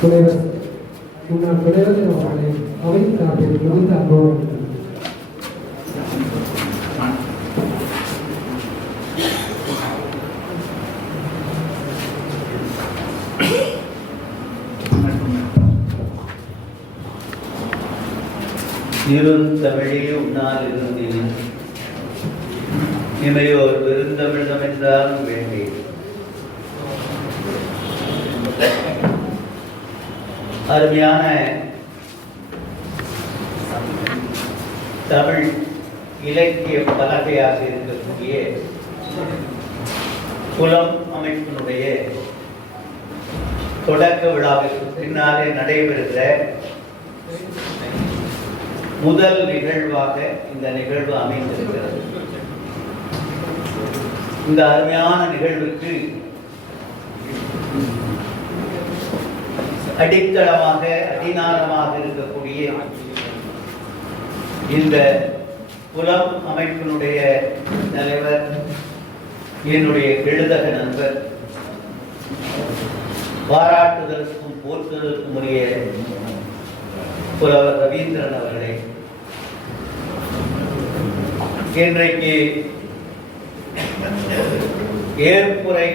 முன்னாள் தலைவர் அவர்களை அவை சார்பில் மிகுந்த அன்போடு இருந்தமிழே உன்னால் இருந்தேன் இமையோர் விருந்தமிழம் என்றாலும் வேண்டி அருமையான தமிழ் இலக்கிய பலகையாக இருக்கக்கூடிய புலம் அமைப்பினுடைய தொடக்க விழாவிற்கு பின்னாலே நடைபெறுகிற முதல் நிகழ்வாக இந்த நிகழ்வு அமைந்திருக்கிறது. இந்த அருமையான நிகழ்வுக்கு அடித்தளமாக அடிநாதமாக இருக்கக்கூடிய இந்த புலம் அமைப்பினுடைய தலைவர், என்னுடைய எழுதக நண்பர், பாராட்டுதலுக்கும் போற்றுதலுக்கும் உரிய புலவர் ரவீந்திரன் அவர்களே, இன்றைக்கு ஏற்புரை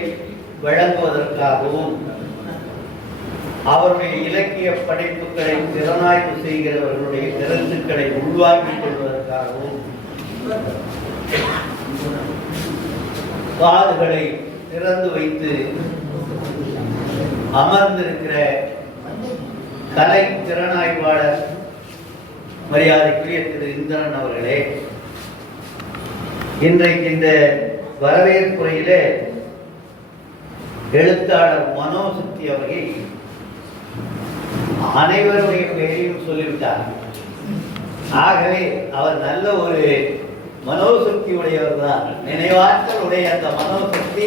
வழங்குவதற்காகவும் அவருடைய இலக்கிய படைப்புகளை திறனாய்வு செய்கிறவர்களுடைய கருத்துக்களை உள்வாங்கிக் கொள்வதற்காகவும் காதுகளை திறந்து வைத்து அமர்ந்திருக்கிற கலை திறனாய்வாளர் மரியாதைக்குரிய திரு இந்திரன் அவர்களே, இன்றைக்கு இந்த வரவேற்புரையிலே எழுத்தாளர் மனோசக்தி அவர்கள் அனைவருடைய பெயரையும் சொல்லிவிட்டார். ஆகவே அவர் நல்ல ஒரு மனோசக்தி உடையவர் தான். நினைவாற்றல் உடைய அந்த மனோசக்தி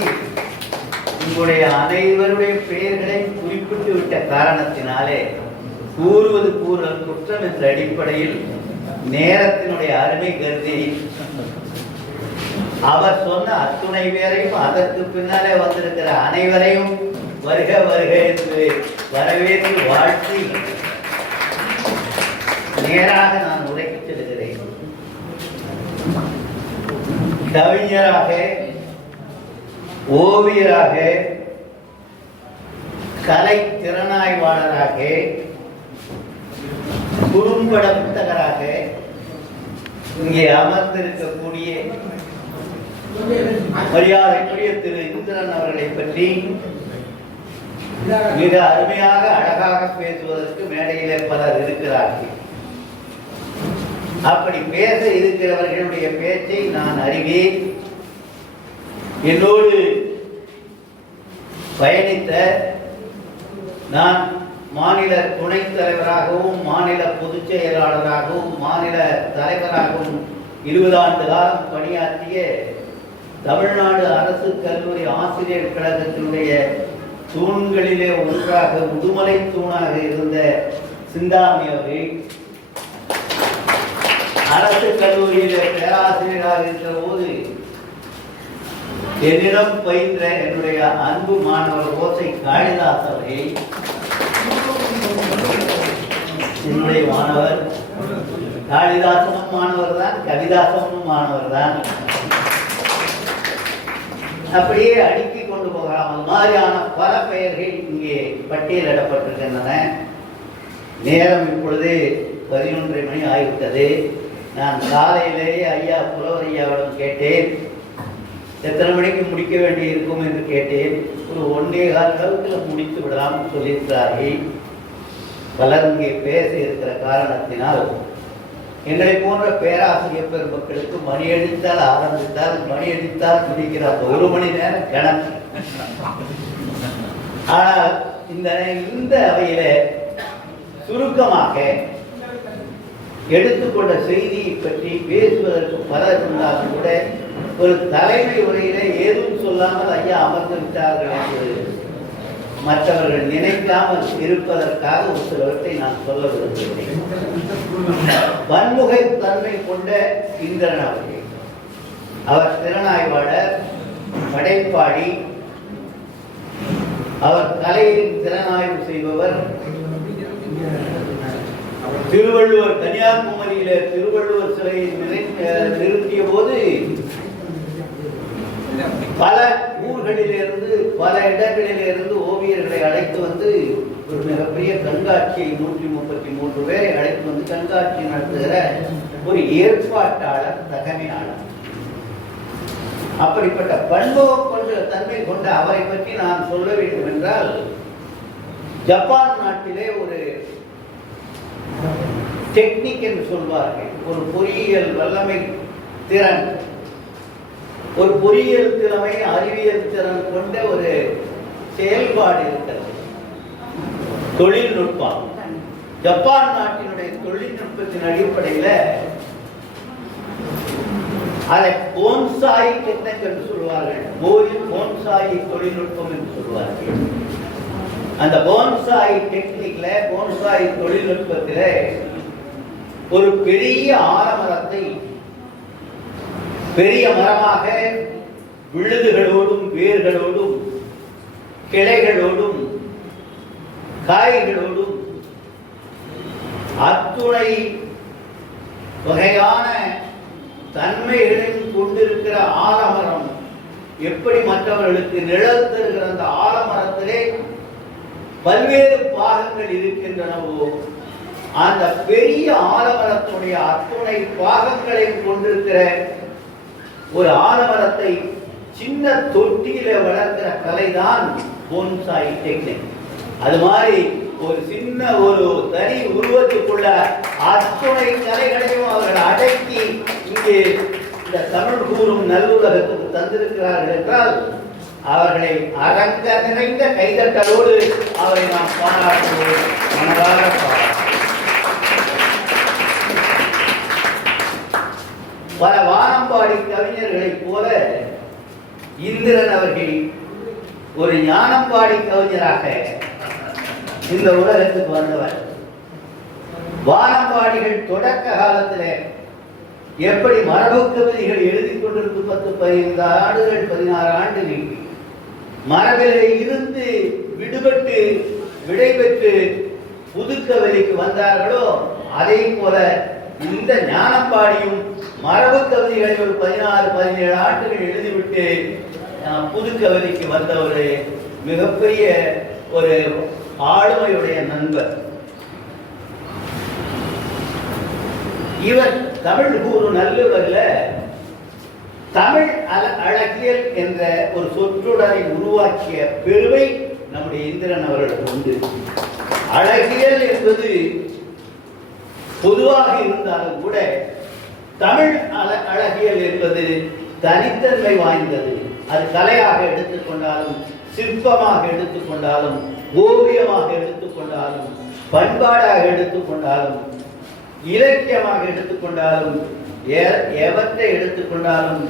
உங்களுடைய அனைவருடைய பெயர்களை குறிப்பிட்டு விட்ட காரணத்தினாலே கூறுவது கூறல் குற்றம் என்ற அடிப்படையில் நேரத்தினுடைய அருமை கருதி அவர் சொன்ன அத்துணை பேரையும் அதற்கு பின்னாலே வந்திருக்கிற அனைவரையும் வருக வருக என்று வரவேற்று வாழ்த்தி நேராக நான் உரைக்கு செல்கிறேன். கவிஞராக, ஓவியராக, கலை திறனாய்வாளராக, குறும்பட புத்தகராக இங்கே அமர்ந்திருக்கக்கூடிய மரியாதைக்குரிய திரு இந்திரன் அவர்களை பற்றி மிக அருமையாக அழகாக பேசுவதற்கு மேடையிலே பலர் இருக்கிறார்கள். அப்படி பேச இருக்கிறவர்களுடைய பேச்சை நான் அறிவேன். என்னோடு பயணித்த, நான் மாநில துணைத் தலைவராகவும் மாநில பொதுச் செயலாளராகவும் மாநில தலைவராகவும் 20 ஆண்டு காலம் பணியாற்றிய தமிழ்நாடு அரசு கல்லூரி ஆசிரியர் கழகத்தினுடைய தூண்களிலே ஒன்றாக முதுமலை தூணாக இருந்த சிந்தாமணி அவர்கள் அரசு கல்லூரியிலே பேராசிரியராக இருக்கிற போது என்னிடம் பயின்ற என்னுடைய அன்பு மாணவர் ஓசை காளிதாஸ் அவர்கள், என்னுடைய மாணவர், காளிதாசனும் மாணவர் தான், கவிதாசனும் மாணவர் தான். அப்படியே அடுக்கி கொண்டு போகலாம். அது மாதிரியான பல பெயர்கள் இங்கே பட்டியலிடப்பட்டிருக்கின்றன. நேரம் இப்பொழுது 11:30 மணி ஆகிவிட்டது. நான் காலையிலேயே ஐயா புலவர் ஐயாவிடம் கேட்டேன், எத்தனை மணிக்கு முடிக்க வேண்டி இருக்கும் என்று கேட்டேன். ஒரு 1.25 அளவுக்கு முடித்து விடலாம் சொல்லியிருக்கிறார்கள். பலர் இங்கே பேச இருக்கிற காரணத்தினால் எங்களை போன்ற பேராசிரியர் பெருமக்களுக்கு மணி அடித்தால் ஆரம்பித்தால் மணி அடித்தால் முடிக்கிற 1 மணி நேரம் கணக்கு. ஆனால் இந்த அவையில சுருக்கமாக எடுத்துக்கொண்ட செய்தியை பற்றி பேசுவதற்கு பலர் இருந்தாலும் கூட ஒரு தலைமை உரையில ஏதும் சொல்லாமல் ஐயா அமர்ந்து விட்டார்கள் என்று மற்றவர்கள் நினைக்காமல் இருப்பதற்காக ஒரு சிலவற்றை நான் சொல்ல விரும்புகிறேன். பன்முகை தன்மை கொண்ட இந்திரன் அவர்கள், அவர் திறனாய்வாளர், படைப்பாளி, அவர் கலையின் திறனாய்வு செய்பவர். திருவள்ளுவர் கன்னியாகுமரியில திருவள்ளுவர் சிலையை நிறுத்திய போது பல ஊர்களிலிருந்து பல இடங்களிலிருந்து ஓவியர்களை அழைத்து வந்து ஒரு மிகப்பெரிய கண்காட்சியை 133 பேரை அழைத்து வந்து கண்காட்சி நடத்துகிற ஒரு ஏற்பாட்டாளர், தகமையாளர். அப்படிப்பட்ட பண்போக்கு தன்மை கொண்ட அவரை பற்றி நான் சொல்ல வேண்டும் என்றால், ஜப்பான் நாட்டிலே ஒரு டெக்னிக் என்று சொல்வார்கள், ஒரு பொறியியல் வல்லமை திறன், ஒரு பொறியியல் திறமை, அறிவியல் திறன் கொண்ட ஒரு செயல்பாடு இருக்கிறது, தொழில்நுட்பம். ஜப்பான் நாட்டினுடைய தொழில்நுட்பத்தின் அடிப்படையில் அதை போன்சாய் டெக்னிக் என்று சொல்வார்கள், போன்சாய் தொழில்நுட்பம் என்று சொல்வார்கள். அந்த போன்சாய் டெக்னிக்ல, போன்சாய் தொழில்நுட்பத்தில ஒரு பெரிய ஆலமரத்தை பெரிய மரமாக விழுதுகளோடும் வேர்களோடும் கிளைகளோடும் காய்களோடும் அத்துணை வகையான தன்மைகளையும் கொண்டிருக்கிற ஆலமரம் எப்படி மற்றவர்களுக்கு நிழல் தருகிற அந்த ஆலமரத்திலே பல்வேறு பாகங்கள் இருக்கின்றனவோ, அந்த பெரிய ஆலமரத்துடைய அத்துணை பாகங்களையும் கொண்டிருக்கிற ஒரு ஆலமரத்தை சின்ன தொட்டியில வளர்க்கிற கலைதான் போன்சாய் டெக்னிக். அது மாதிரி ஒரு சின்ன ஒரு தனி உருவத்துக்குள்ள அத்துணை கலைகளையும் அவர்கள் அடக்கி இங்கே இந்த தமிழ் கூறும் நல்லுலகத்துக்கு தந்திருக்கிறார்கள் என்றால் அவர்களை அரங்க நிறைந்த கைதட்டலோடு அவரை நாம் பாராட்டுவோம், மனதார பாராட்டுவோம். பல வானம்பாடி கவிஞர்களைப் போல இந்திரன் அவர்கள் ஒரு ஞானம்பாடி கவிஞராக இந்த உலகத்துக்கு வந்தவர். வானம்பாடிகள் தொடக்க காலத்தில் எப்படி மரபு கவிதைகள் எழுதி கொண்டிருந்து 10-15 ஆண்டுகள் 16 ஆண்டுகள் மரபிலே இருந்து விடுபட்டு விடைபெற்று புதுக்கவிதைக்கு வந்தார்களோ, அதே போல இந்த ஞானம்பாடியும் மரபு கவிதைகளை ஒரு 16-17 ஆண்டுகள் எழுதிவிட்டு புதுக்கவிதைக்கு வந்த ஒரு மிகப்பெரிய ஒரு ஆளுமையுடைய நண்பர் இவர். தமிழ் கூறு நல்லுலகில் தமிழ் அழகியல் என்ற ஒரு சொற்றொடரை உருவாக்கிய பெருமை நம்முடைய இந்திரன் அவர்களுக்கு உண்டு. அழகியல் என்பது பொதுவாக இருந்தாலும் கூட தமிழ் அழகியல் என்பது தனித்தன்மை வாய்ந்தது. அது கலையாக எடுத்துக்கொண்டாலும், சிற்பமாக எடுத்துக்கொண்டாலும், ஓவியமாக எடுத்துக்கொண்டாலும், பண்பாடாக எடுத்துக்கொண்டாலும், இலக்கியமாக எடுத்துக்கொண்டாலும், எவற்றை எடுத்துக்கொண்டாலும்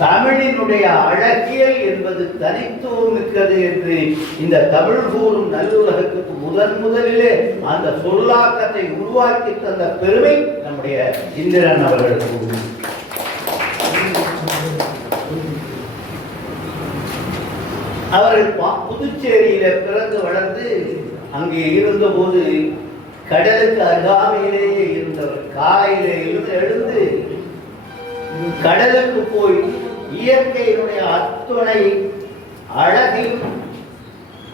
தமிழினுடைய அழகியல் என்பது தனித்துவம் மிக்கது என்று இந்த தமிழ் கூறும் நல்லுலகத்துக்கு முதலிலே அந்த சொல்லாக்கத்தை உருவாக்கி தந்த பெருமை நம்முடைய இந்திரன் அவர்களுக்கு. அவர்கள் புதுச்சேரியில பிறந்து வளர்ந்து அங்கே இருந்தபோது கடலுக்கு அருகாமையிலேயே இருந்தவர். காலையிலே எழுந்து கடலுக்கு போய் இயற்கையினுடைய அத்துணை அழகையும்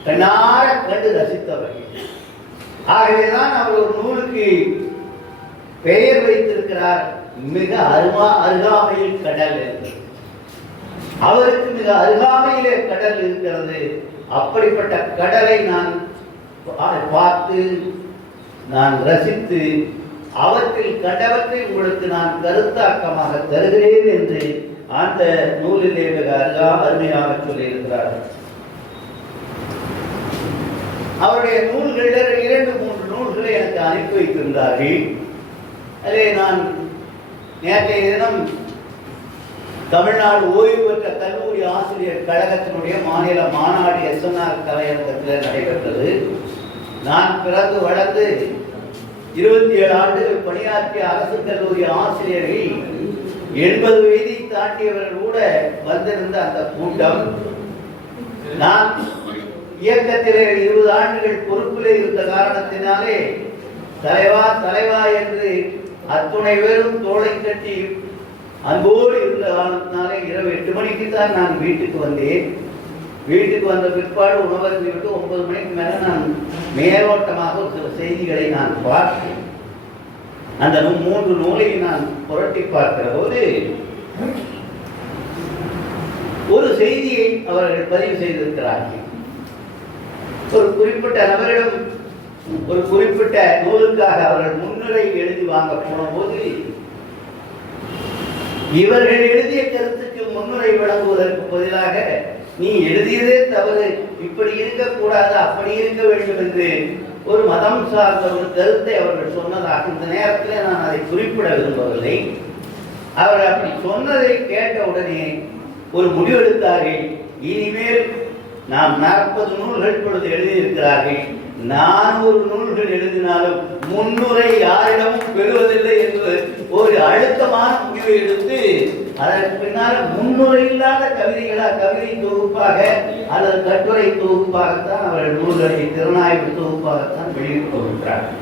கண்ணார கண்டு ரசித்தவர்கள். ஆகவேதான் அவர் ஒரு நூலுக்கு பெயர் வைத்திருக்கிறார், மிக அருகாமையில் கடல் என்று. அவருக்கு மிக அருகாமையிலே கடல் இருக்கிறது. அப்படிப்பட்ட கடலை நான் பார்த்து, நான் ரசித்து, அவற்றில் கண்டவற்றை உங்களுக்கு நான் கருத்தாக்கமாக தருகிறேன் என்று அந்த நூலிலே மிக அருமையாக சொல்லியிருக்கிறார்கள். அவருடைய நூல்களில் 2-3 நூல்களை எனக்கு அனுப்பி வைத்திருந்தார்கள். அதிலே நான் நேற்றைய தினம் தமிழ்நாடு ஓய்வு பெற்ற கல்லூரி ஆசிரியர் கழகத்தினுடைய மாநில மாநாடு SNR கலையரங்கத்தில் நடைபெற்றது. நான் பிறந்து வளர்ந்து 27 ஆண்டுகள் பணியாற்றிய அரசு கல்லூரி ஆசிரியர்கள் 80 வயதை தாண்டியவர்கள் கூட வந்திருந்த அந்த கூட்டம், நான் இயக்கத்திலே 20 ஆண்டுகள் பொறுப்பிலே இருந்த காரணத்தினாலே தலைவா தலைவா என்று அத்துணை பேரும் தோளை கட்டி அன்போடு இருந்த காரணத்தினாலே இரவு 8 மணிக்கு தான் நான் வீட்டுக்கு வந்தேன். வீட்டுக்கு வந்த பிற்பாடு உணவருந்தி விட்டு 9 மணிக்கு மேலே நான் மேலோட்டமாக ஒரு சில செய்திகளை நான் பார்த்தேன். அந்த 3 நூலை நான் புரட்டி பார்க்கிற போது ஒரு செய்தியை அவர்கள் பதிவு செய்திருக்கிறார்கள். ஒரு குறிப்பிட்ட நபரிடம் ஒரு குறிப்பிட்ட நூலுக்காக அவர்கள் முன்னுரை எழுதி வாங்க போன போது இவர்கள் எழுதிய கருத்துக்கு முன்னுரை வழங்குவதற்கு பதிலாக நீ எழுதியதே தவறு, இப்படி இருக்கக்கூடாது, அப்படி இருக்க வேண்டும் என்று ஒரு மதம் சார்ந்த ஒரு கருத்தை அவர்கள் சொன்னதாக இந்த நேரத்தில் நான் அதை குறிப்பிட விரும்பவில்லை. அவர்கள் அப்படி சொன்னதை கேட்ட உடனே ஒரு முடிவெடுத்தார்கள். இனிமேல் நாம் 40 நூல்கள் பொழுது எழுதியிருக்கிறார்கள், 400 நூல்கள் எழுதினாலும் முன்னுரை யாரிடமும் பெறுவதில்லை என்று ஒரு அழுத்தமான முடிவை எடுத்து அதற்கு பின்னால் முன்னுரை இல்லாத கவிதை தொகுப்பாக அல்லது கட்டுரை தொகுப்பாகத்தான் அவர்கள் நூல்களை திறனாய்வு தொகுப்பாகத்தான் வெளியிட்டு வருகிறார்கள்.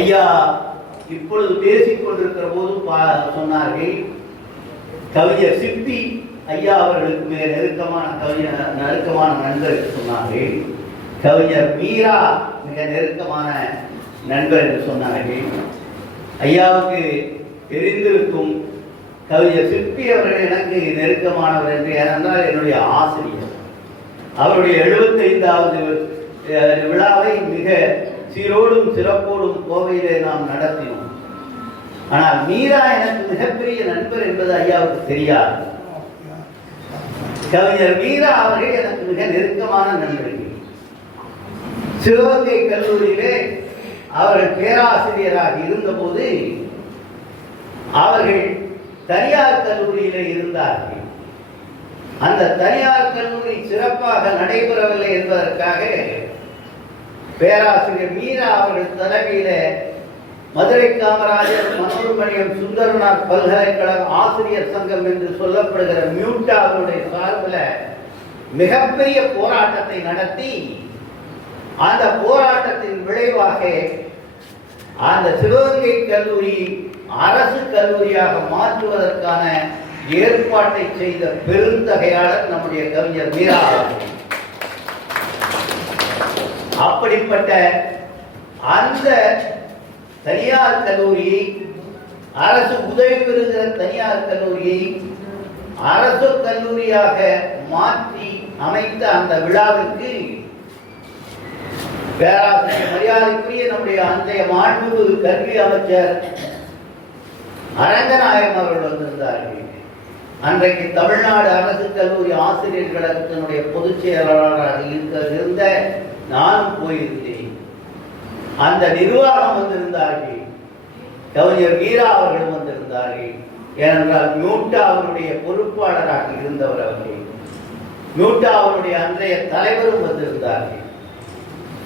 ஐயா இப்பொழுது பேசிக் கொண்டிருக்கிற போது சொன்னார்கள், கவிஞர் சிப்பி ஐயா அவர்களுக்கு மிக நெருக்கமான நண்பர் என்று சொன்னார்கள். கவிஞர் மீரா மிக நெருக்கமான நண்பர் என்று சொன்னார்கள். ஐயாவுக்கு தெரிந்திருக்கும் கவிஞர் சிற்பி அவர்கள் எனக்கு நெருக்கமானவர் என்று. ஏனென்றால் என்னுடைய ஆசிரியர். அவருடைய 75வது விழாவை மிக சீரோடும் சிறப்போடும் கோவையிலே நாம் நடத்தினோம். ஆனால் மீரா எனக்கு மிகப்பெரிய நண்பர் என்பது ஐயாவுக்கு தெரியாது. கவிஞர் மீரா அவர்கள் எனக்கு மிக நெருக்கமான நண்பர்கள். சிவகங்கை கல்லூரியிலே அவர்கள் பேராசிரியராக இருந்தபோது அவர்கள் தனியார் கல்லூரியிலே இருந்தார்கள். அந்த தனியார் கல்லூரி சிறப்பாக நடைபெறவில்லை என்பதற்காக பேராசிரியர் மீரா அவர்கள் தலைமையில மதுரை காமராஜர் மனோன்மணியம் சுந்தரனார் பல்கலைக்கழக ஆசிரியர் சங்கம் என்று சொல்லப்படுகிற மியூட்டா அவருடைய சார்பில் மிகப்பெரிய போராட்டத்தை நடத்தி அந்த போராட்டத்தின் விளைவாக அந்த சிவகங்கை கல்லூரி அரசு கல்லூரியாக மாற்றுவதற்கான ஏற்பாட்டை செய்த பெருந்தகையாளர் நம்முடைய கவிஞர் மீரா. அப்படிப்பட்ட அந்த தனியார் கல்லூரியை, அரசு உதவி பெறுகிற தனியார் கல்லூரியை அரசு கல்லூரியாக மாற்றி அமைத்த அந்த விழாவிற்கு பேராசிரியர் மரியாதைக்குரிய நம்முடைய அன்றைய மாண்புமிகு கல்வி அமைச்சர் அரங்கநாயகம் அவர்கள் வந்திருந்தார்கள். அன்றைக்கு தமிழ்நாடு அரசு கல்லூரி ஆசிரியர் கழகத்தினுடைய பொதுச் செயலாளராக இருந்த நானும் போயிருந்தேன். அந்த நிர்வாகம் வந்திருந்தார்கள். கவிஞர் மீரா அவர்களும் வந்திருந்தார்கள். ஏனென்றால் மியூட்டா அவருடைய பொறுப்பாளராக இருந்தவர் அவர்கள். மியூட்டா அவருடைய அன்றைய தலைவரும் வந்திருந்தார்கள்.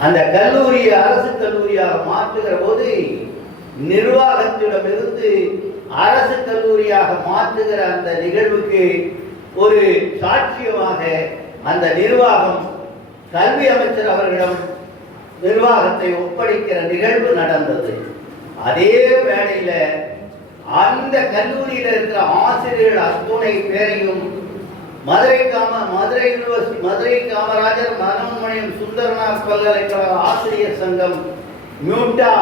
அந்த கல்லூரியை அரசு கல்லூரியாக மாற்றுகிற போது நிர்வாகத்திடமிருந்து அரசு கல்லூரியாக மாற்றுகிற அந்த நிகழ்வுக்கு ஒரு சாட்சியமாக அந்த நிர்வாகம் கல்வி அமைச்சர் அவர்களிடம் நிர்வாகத்தை ஒப்படைக்கிற நிகழ்வு நடந்தது. அதே வேளையில அந்த கல்லூரியில் இருக்கிற ஆசிரியர்கள் அத்துணை பேரையும் மதுரை காமராஜர் மனோன்மணியம் சுந்தரனார் பல்கலைக்கழக ஆசிரியர் சங்கம் மியூட்டா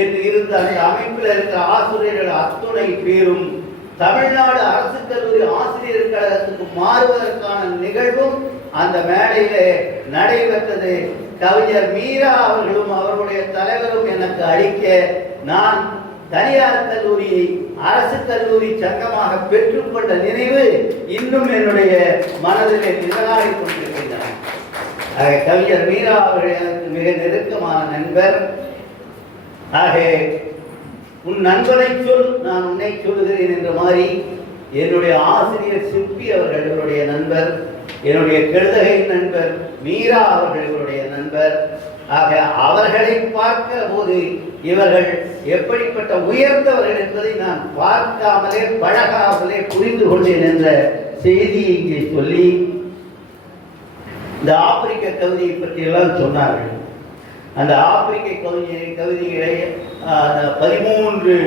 என்று இருந்த அந்த அமைப்பில் இருக்கிற ஆசிரியர்கள் அத்துணை பேரும் தமிழ்நாடு அரசு கல்லூரி ஆசிரியர் கழகத்துக்கு மாறுவதற்கான நிகழ்வும் அந்த மேடையிலே நடைபெற்றது. கவிஞர் மீரா அவர்களும் அவர்களுடைய தலைவரும் எனக்கு அளிக்க நான் தனியார் கல்லூரியை அரசு கல்லூரி சங்கமாக பெற்றுக்கொண்ட நினைவு இன்னும் என்னுடைய மனதிலே நிழலாடிக் கொண்டிருக்கின்றன. கவிஞர் மீரா அவர்கள் எனக்கு மிக நெருக்கமான நண்பர். ஆக உன் நண்பனை சொல், நான் உன்னை சொல்லுகிறேன் என்ற மாதிரி என்னுடைய ஆசிரியர் சிற்பி அவர்கள் இவருடைய நண்பர், என்னுடைய கெழுதகை நண்பர் மீரா அவர்கள் இவருடைய நண்பர். ஆக அவர்களை பார்க்கிற போது இவர்கள் எப்படிப்பட்ட உயர்ந்தவர்கள் என்பதை நான் பார்க்காமலே பழகாமலே புரிந்து கொண்டேன் என்ற செய்தியை இங்கே சொல்லி இந்த ஆப்பிரிக்க கவிதையை பற்றியெல்லாம் சொன்னார்கள். அந்த ஆப்பிரிக்க கவிதைகளை 13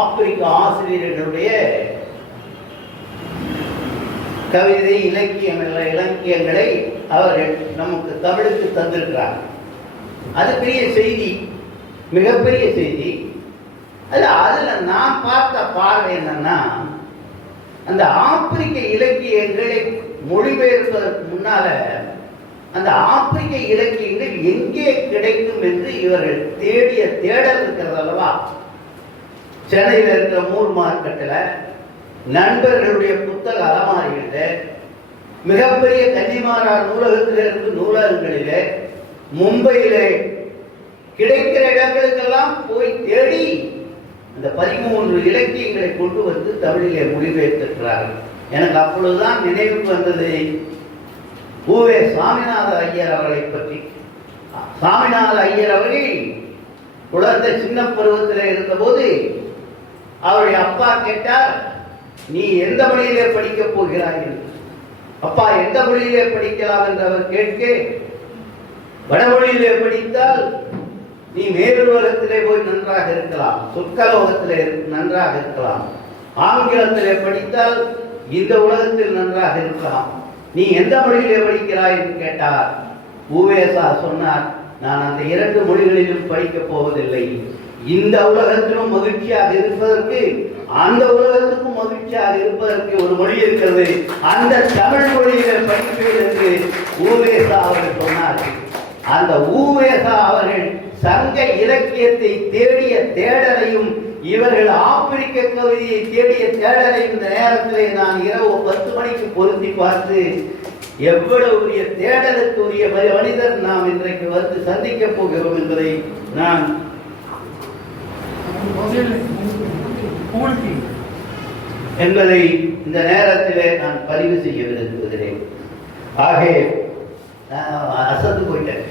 ஆப்பிரிக்க ஆசிரியர்களுடைய கவிதை இலக்கியங்களை அவர்கள் நமக்கு தமிழுக்கு தந்திருக்கிறார்கள். அது பெரிய செய்தி, மிகப்பெரிய செய்தி. அதுல நான் பார்த்த பார்வை என்னன்னா, அந்த ஆப்பிரிக்க இலக்கியங்களை மொழிபெயர்ப்பதற்கு முன்னால அந்த ஆப்பிரிக்க இலக்கியங்கள் எங்கே கிடைக்கும் என்று இவர்கள் தேடிய தேடல் இருக்கிறது அல்லவா. சென்னையில் இருக்கிற மூர் மார்க்கெட்டில், நண்பர்களுடைய புத்தக அலமாரிகளிலே, மிகப்பெரிய கன்னிமாரார் நூலகத்திலிருந்து நூலகங்களிலே, மும்பையிலே கிடைக்கிற இடங்களுக்கெல்லாம் போய் தேடி அந்த 13 இலக்கியங்களை கொண்டு வந்து தமிழிலே மொழிபெயர்த்திருக்கிறார்கள். எனக்கு அப்பொழுதுதான் நினைவுக்கு வந்தது ஊவே சாமிநாத ஐயர் அவர்களை பற்றி. சாமிநாத ஐயர் அவர்கள் குழந்தை சின்ன பருவத்தில் இருந்தபோது அவருடைய அப்பா கேட்டார், நீ எந்த மொழியிலே படிக்கப் போகிறாய்? அப்பா எந்த மொழியிலே படிக்கலாம் என்று அவர் கேட்க, வடமொழியிலே படித்தால் நீ மேலுலகத்திலே போய் நன்றாக இருக்கலாம், சொற்கலோகத்திலே நன்றாக இருக்கலாம், ஆங்கிலத்திலே படித்தால் இந்த உலகத்தில் நன்றாக இருக்கலாம், நீ எந்த மொழியிலே படிக்கிறாய் என்று கேட்டார். ஊவேசா சொன்னார், நான் அந்த 2 மொழிகளிலும் படிக்கப் போவதில்லை. இந்த உலகத்திலும் மகிழ்ச்சியாக இருப்பதற்கு, அந்த உலகத்துக்கும் மகிழ்ச்சியாக இருப்பதற்கு ஒரு மொழி இருக்கிறது, அந்த தமிழ் மொழியிலே படிப்பேன் என்று ஊவேசா அவர்கள் சொன்னார்கள். அந்த ஊவேசா அவர்கள் சங்க இலக்கியத்தை தேடிய தேடலையும், இவர்கள் ஆப்பிரிக்க கவிதையை தேடிய தேடலையும் இந்த நேரத்திலே நான் இரவு 10 மணிக்கு பொருத்தி பார்த்து, எவ்வளவு உரிய தேடலுக்கு உரிய மனிதர் நாம் இன்றைக்கு வந்து சந்திக்க போகிறோம் என்பதை நான் இந்த நேரத்திலே நான் பதிவு செய்ய விரும்புகிறேன். ஆக அசந்து போயிட்டேன்.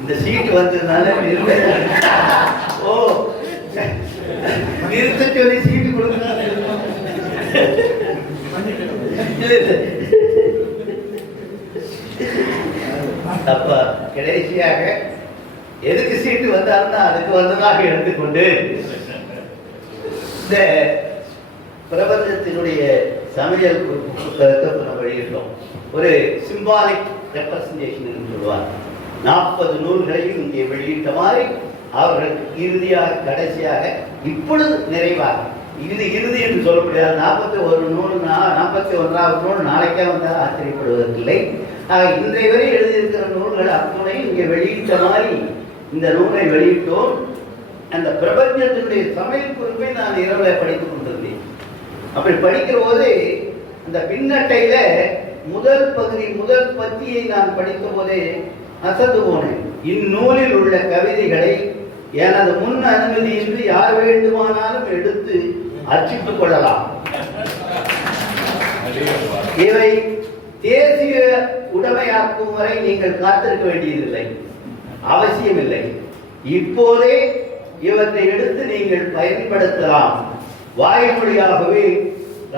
இந்த சீட்டு வந்ததுனால ஓ நிறுத்த சொல்லி சீட்டு கொடுக்க அப்ப கடைசியாக எதுக்கு சீட்டு வந்தாருன்னா அதுக்கு வந்ததாக எடுத்துக்கொண்டு இந்த பிரபஞ்சத்தினுடைய சமையல் புத்தகத்தை வெளியிட்டோம். ஒரு சிம்பாலிக் ரெப்ரசன்டேஷன் சொல்லுவார். 40 நூல்களையும் இங்கே வெளியிட்ட மாதிரி அவர்களுக்கு இறுதியாக கடைசியாக இப்பொழுது நிறைவாக, இது இறுதி என்று சொல்ல முடியாது, 41 நூல் 41வது நூல் நாளைக்கே வந்தால் ஆச்சரியப்படுவதற்கில்லை. இன்றைய வரை எழுதியிருக்கிற நூல்கள் அத்துணையும் இங்கே வெளியிட்ட மாதிரி இந்த நூலை வெளியிட்டோம். அந்த பிரபஞ்சத்தினுடைய சமையல் குறிப்பை நான் இரவில் படித்துக் கொண்டிருந்தேன். அப்படி படிக்கிற போது அந்த பின்னட்டையில முதல் பகுதி, முதல் பத்தியை நான் படித்த போதே அசந்து போனேன். இந்நூலில் உள்ள கவிதைகளை எனது முன் அனுமதியின்றி யார் வேண்டுமானாலும் எடுத்து அச்சிட்டுக் கொள்ளலாம். இவை தேசிய உடைமையாக்கும் வரை நீங்கள் காத்திருக்க வேண்டியதில்லை, அவசியமில்லை. இப்போதே இவற்றை எடுத்து நீங்கள் பயன்படுத்தலாம். வாய்மொழியாகவே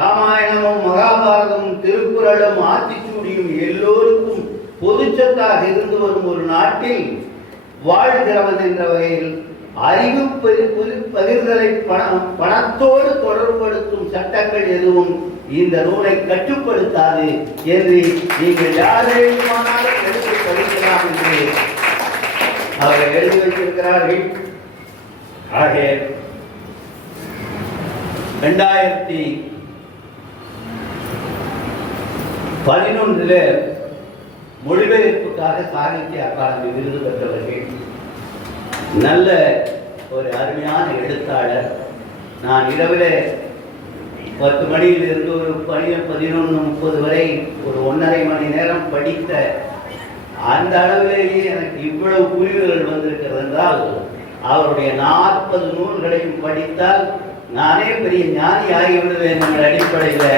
ராமாயணமும் மகாபாரதமும் திருக்குறளும் ஆத்திச்சூடியும் எல்லோருக்கும் பொதுச்சத்தாக இருந்து வரும் ஒரு நாட்டில் வாழ்கிறவன் என்ற வகையில் அறிவு பகிர்தலை பணத்தோடு தொடர்புபடுத்தும் சட்டங்கள் எதுவும் இந்த நூலை கட்டுப்படுத்தாது என்று நீங்கள் யார் வேண்டுமானாலும் எடுத்து படிக்கலாம் என்று அவர்கள் எழுதி வைத்திருக்கிறார்கள். ஆக 2011 மொழிபெயர்ப்புக்காக சாகித்ய அகாடமி விருது பெற்றவர்கள், நல்ல ஒரு அருமையான எழுத்தாளர். நான் இரவில் 10 மணியிலிருந்து ஒரு 11:30 வரை ஒரு 1.5 மணி நேரம் படித்த அந்த அளவிலேயே எனக்கு இவ்வளவு புரிவுகள் வந்திருக்கிறது என்றால், அவருடைய 40 நூல்களையும் படித்தால் நானே பெரிய ஞானி ஆகிவிடுவேன் என்ற அடிப்படையில்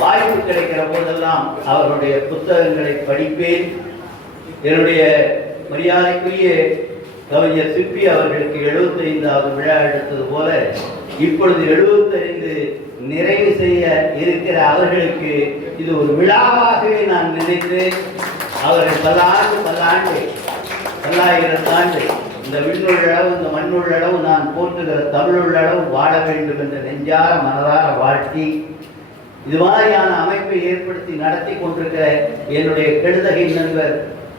வாய்ப்பு கிடைக்கிற போதெல்லாம் அவருடைய புத்தகங்களை படிப்பேன். என்னுடைய மரியாதைக்குரிய கவிஞர் சிற்பி அவர்களுக்கு 75வது விழா எடுத்தது போல இப்பொழுது 75 நிறைவு செய்ய இருக்கிற அவர்களுக்கு இது ஒரு விழாவாகவே நான் நினைத்தேன். அவர்கள் பல்லாண்டு பல்லாயிரத்தாண்டு இந்த விண்ணுள்ளளவு இந்த மண்ணுள்ளளவு நான் போற்றுகிற தமிழுள்ளளவு வாழ வேண்டும் என்று நெஞ்சார மனதார வாழ்த்தி இது மாதிரியான அமைப்பை ஏற்படுத்தி நடத்தி கொண்டிருக்கிற என்னுடைய கெடுதகை நண்பர்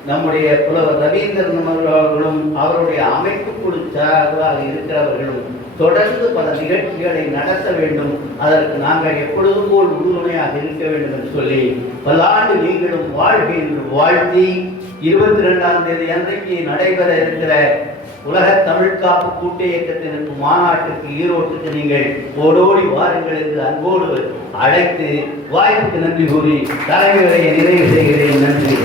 நம்முடைய புலவர் ரவீந்திரன் அவர்களும் அவருடைய அமைப்பு குழு சார்பாக இருக்கிறவர்களும் தொடர்ந்து பல நிகழ்ச்சிகளை நடத்த வேண்டும். அதற்கு நாங்கள் எப்பொழுதும் போல் உறுதுணையாக இருக்க வேண்டும் என்று சொல்லி பல்லாண்டு நீங்களும் வாழ்க என்று வாழ்த்தி 22ஆம் தேதி அன்றைக்கு நடைபெற இருக்கிற உலக தமிழ் காப்பு கூட்டு இயக்கத்தினருக்கு மாநாட்டுக்கு ஈரோட்டுக்கு நீங்கள் ஓடோடி வாருங்கள் என்று அன்போடு அழைத்து வாய்ப்புக்கு நன்றி கூறி தலைவரை நிறைவு செய்கிறேன். நன்றி.